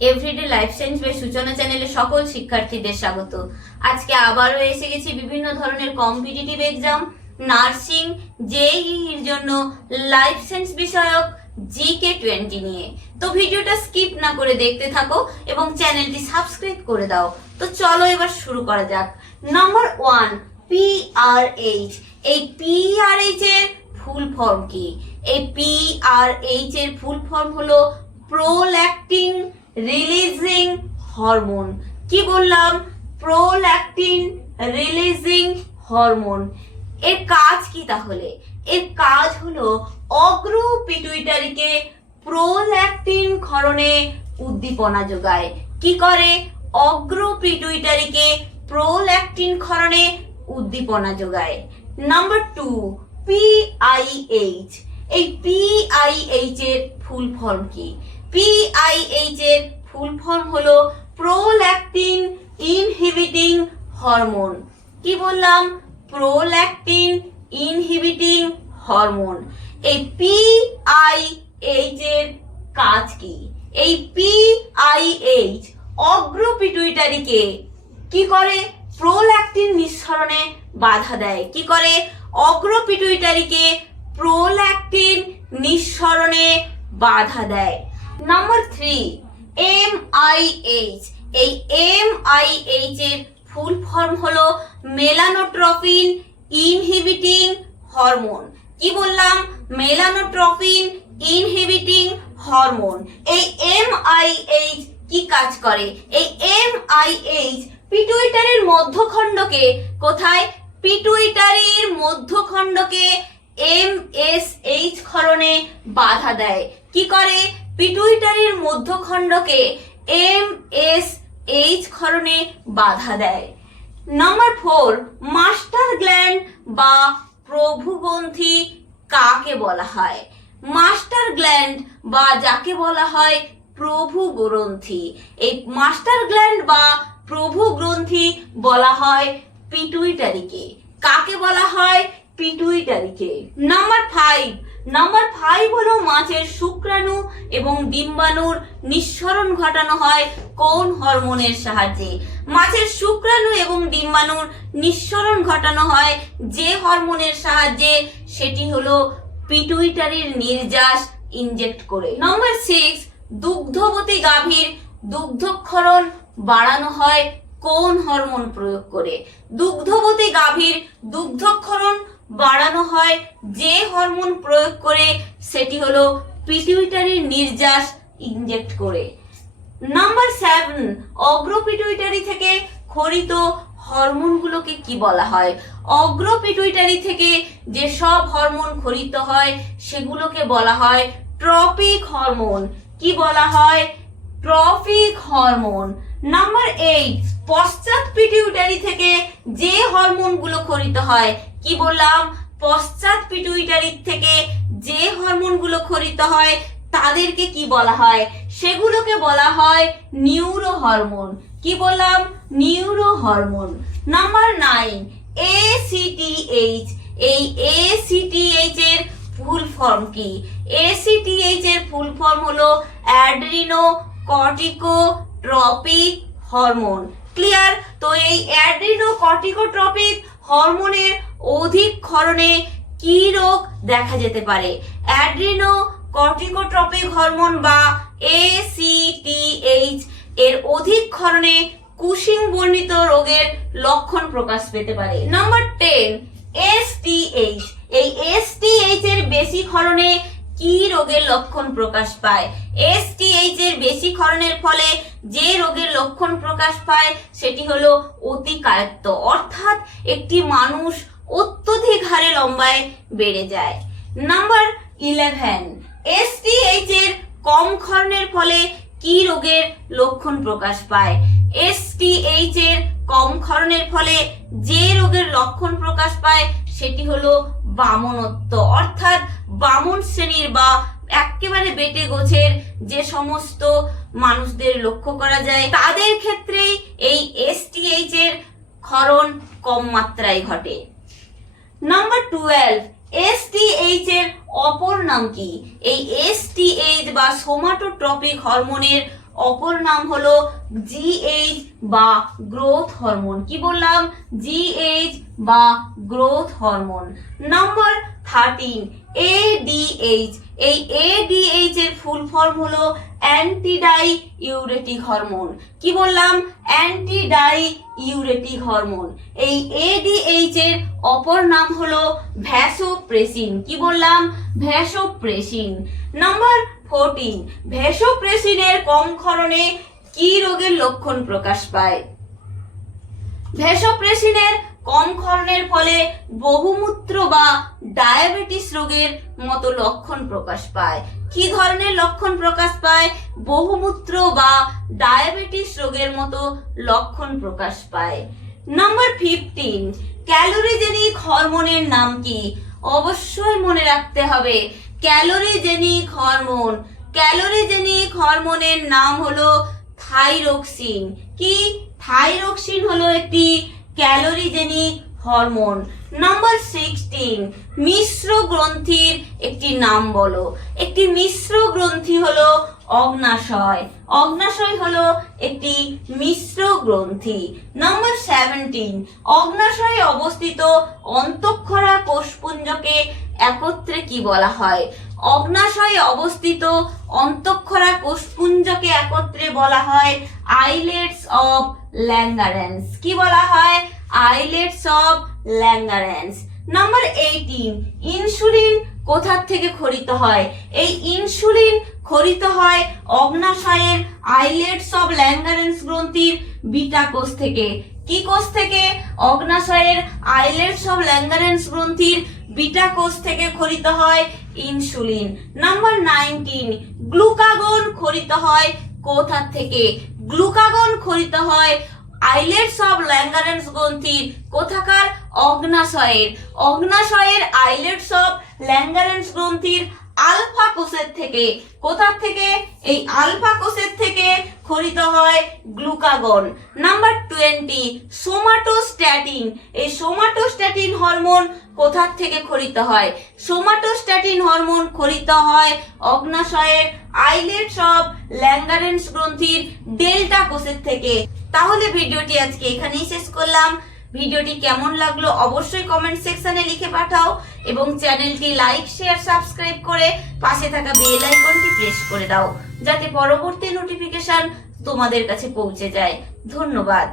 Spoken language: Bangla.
এভরিডে লাইফ সায়েন্স বাই সূচনা চ্যানেলে সকল শিক্ষার্থীদের স্বাগত। আজকে আবারও এসে গেছি বিভিন্ন ধরনের কম্পিটিটিভ এক্সাম, নার্সিং, জেইই এর জন্য লাইফ সায়েন্স বিষয়ক জিকে 20 নিয়ে। তো ভিডিওটা স্কিপ না করে দেখতে থাকো এবং চ্যানেলটি সাবস্ক্রাইব করে দাও। তো চলো এবার শুরু করা যাক। Number 1, PRH। এই PRH এর ফুল ফর্ম কি? এই PRH এর ফুল ফর্ম হলো প্রোল্যাক্টিন রিলিজিং হরমোন। কি বললাম? Prolactin releasing hormone. এর কাজ কি তাহলে? এর কাজ হলো অগ্র পিটুইটারিকে প্রোল্যাক্টিন ক্ষরণে উদ্দীপনা যোগায়। কি করে? অগ্র পিটুইটারিকে প্রোল্যাক্টিন ক্ষরণে উদ্দীপনা যোগায়। Number 2, PIH। এই PIH এর ফুল ফর্ম কি? PIH এর ফুল ফর্ম হলো প্রোল্যাক্টিন ইনহিবিটিং হরমোন। কি বললাম? Prolactin inhibiting hormone. এই PIH এর কাজ কি? এই PIH অগ্র পিটুইটারিকে কি করে? প্রোল্যাক্টিন নিঃসরণে বাধা দেয়। কি করে? অগ্র পিটুইটারিকে প্রোল্যাক্টিন নিঃসরণে বাধা দেয়। Number 3, MIH। এই MIH এর ফুল ফর্ম হলো মেলানোট্রপিন ইনহিবিটিং হরমোন। কি বললাম? মেলানোট্রপিন ইনহিবিটিং হরমোন। এই MIH কি কাজ করে? এই MIH পিটুইটারির মধ্যখণ্ডকে কোথায়? পিটুইটারির মধ্যখণ্ডকে MSH ক্ষরণে বাধা দেয়। কি করে? পিটুইটারির মধ্যখণ্ডকে MSH ক্ষরণে বাধা দেয়। নাম্বার 4, মাস্টার গ্ল্যান্ড বা প্রভুগ্রন্থি কাকে বলা হয়? মাস্টার গ্ল্যান্ড বা যাকে বলা হয় প্রভুগ্রন্থি। এই মাস্টার গ্ল্যান্ড বা প্রভুগ্রন্থি বলা হয় পিটুইটারিকে। কাকে বলা হয়? পিটুইটারিকে। নাম্বার 5 হলো মাছের শুক্রাণু এবং ডিম্বাণুর নিঃসরণ ঘটানো হয় কোন হরমোনের সাহায্যে? মাছের শুক্রাণু এবং ডিম্বাণুর নিঃসরণ ঘটানো হয় যে হরমোনের সাহায্যে, সেটি হলো পিটুইটারির নির্যাস ইনজেক্ট করে। নাম্বার 6, দুগ্ধবতী গাভীর দুগ্ধক্ষরণ বাড়ানো হয় কোন হরমোন প্রয়োগ করে? দুগ্ধবতী গাভীর দুগ্ধক্ষরণ বাড়ানো হয় যে হরমোন প্রয়োগ করে, সেটি হলো পিটুইটারির নির্যাস ইনজেক্ট করে। নাম্বার 7, অগ্র পিটুইটারি থেকে ক্ষরিত হরমোনগুলোকে কি বলা হয়? অগ্র পিটুইটারি থেকে যে সব হরমোন ক্ষরিত হয় সেগুলোকে বলা হয় ট্রপিক হরমোন। কি বলা হয়? Tropic hormone. নাম্বার 8, পশ্চাৎ পিটুইটারি থেকে যে হরমোনগুলো ক্ষরিত হয়, কি বললাম? পশ্চাৎ পিটুইটারি থেকে যে হরমোনগুলো ক্ষরিত হয় তাদেরকে কি বলা হয়? সেগুলোকে বলা হয় নিউরো হরমোন। কি বললাম? Neuro hormone. Number 9, ACTH। এই ACTH এর ফুল ফর্ম কি? ACTH এর ফুল ফর্ম হলো অ্যাড্রিনো কর্টিকোট্রপিক হরমোন। ক্লিয়ার? তো এই অ্যাড্রিনো কর্টিকোট্রপিক হরমোনের অধিক ক্ষরণে কি রোগ দেখা যেতে পারে? অ্যাড্রিনো কর্টিকোট্রপিক হরমোন বা ACTH এর অধিক ক্ষরণে কুশিং বর্ণিত রোগের লক্ষণ প্রকাশ পেতে পারে। Number 10, STH। এই STH এর বেশি ক্ষরণে কি রোগের লক্ষণ প্রকাশ পায়? STH এর বেশি ক্ষরণের ফলে যে রোগের লক্ষণ প্রকাশ পায় সেটি হলো অতিকায়ত্ব, অর্থাৎ একটি মানুষ অত্যধিক হারে লম্বায় বেড়ে যায়। নাম্বার 11, STH এর কম ক্ষরণের ফলে কি রোগের লক্ষণ প্রকাশ পায়? STH এর কম ক্ষরণের ফলে যে রোগের লক্ষণ প্রকাশ পায় সেটি হলো বামনত্ব, অর্থাৎ বামন শ্রেণীর বা একেবারে বেটে গোছের যে সমস্ত মানুষদের লক্ষ্য করা যায় তাদের ক্ষেত্রেই এই STH এর ক্ষরণ কম মাত্রায় ঘটে। নাম্বার 12, STH এর অপর নাম কি? এই STH বা সোমাটোট্রপিক হরমোনের অপর নাম হলো জিএইচ বা গ্রোথ হরমোন। কি বললাম? জিএইচ বা গ্রোথ হরমোন। Number 13 ADH. এই এডিএইচ এর ফুল ফর্ম হলো অ্যান্টিডাই ইউরেটিক হরমোন। কি বললাম? অ্যান্টিডাই ইউরেটিক হরমোন। এই এডিএইচ এর অপর নাম হলো ভ্যাসোপ্রেসিন। কি বললাম? ভ্যাসোপ্রেসিন। নাম্বার 14 ভ্যাসোপ্রেসিনের কম ক্ষরণে কি রোগের লক্ষণ প্রকাশ পায়? ভ্যাসোপ্রেসিনের কম ক্ষরণের ফলে বহুমূত্র বা ডায়াবেটিস রোগের মতো লক্ষণ প্রকাশ পায়। কি ধরনের লক্ষণ প্রকাশ পায়? বহুমূত্র বা ডায়াবেটিস রোগের মতো লক্ষণ প্রকাশ পায়। নাম্বার 15 ক্যালোরিজেনিক হরমোনের নাম কি? অবশ্যই মনে রাখতে হবে ক্যালোরিজেনিক হরমোন। ক্যালোরিজেনিক হরমোনের নাম হলো থাইরক্সিন। কি? থাইরক্সিন হলো একটি ক্যালোরিজেনিক হরমোন। নাম্বার 16 মিশ্র গ্রন্থির একটি নাম বলো। একটি মিশ্র গ্রন্থি হলো অগ্নাশয়। অগ্নাশয় হলো একটি মিশ্র গ্রন্থি। নাম্বার 17 অগ্নাশয়ে অবস্থিত অন্তঃক্ষরা কোষপুঞ্জকে একত্রে কি বলা হয়? অগ্নাশয়ে অবস্থিত অন্তঃক্ষরা কোষপুঞ্জকে একত্রে বলা হয় আইলেটস অফ ল্যাঙ্গারেন্স। কি বলা হয়? Islets of Langerhans. Number 18 insulin কোথা থেকে খরিত হয়? এই ইনসুলিন খরিত হয় অগ্নাশয়ের আইলেটস অফ ল্যাঙ্গারেন্স গ্রন্থির বিটা কোষ থেকে। কি কোষ থেকে? অগ্নাশয়ের আইলেটস অফ ল্যাঙ্গারেন্স গ্রন্থির বিটা কোষ থেকে খরিত হয় ইনসুলিন। নাম্বার 19 গ্লুকাগন খরিত হয় কোথা থেকে? গ্লুকাগন খরিত হয় আইলেটস অফ ল্যাঙ্গারেন্স গ্রন্থির কোথাকার? অগ্নাশয়ের। অগ্নাশয়ের আইলেটস অফ ল্যাঙ্গারেন্স গ্রন্থির আলফা কোষের থেকে। কোথা থেকে? এই আলফা কোষের থেকে খরিত হয় গ্লুকাগন। Number 20 somatostatin. এই সোমাটোস্ট্যাটিন হরমোন কোথা থেকে খরিত হয়? সোমাটোস্ট্যাটিন হরমোন খরিত হয় অগ্নাশয়ের আইলেটস অফ ল্যাঙ্গারেন্স গ্রন্থির ডেল্টা কোষের থেকে। তাহলে ভিডিওটি আজকে এখানেই শেষ করলাম। ভিডিওটি কেমন লাগলো অবশ্যই কমেন্ট সেকশনে লিখে পাঠাও এবং চ্যানেলটি লাইক শেয়ার সাবস্ক্রাইব করে পাশে থাকা বেল আইকনটি প্রেস করে দাও যাতে পরবর্তী নোটিফিকেশন তোমাদের কাছে পৌঁছে যায়। ধন্যবাদ।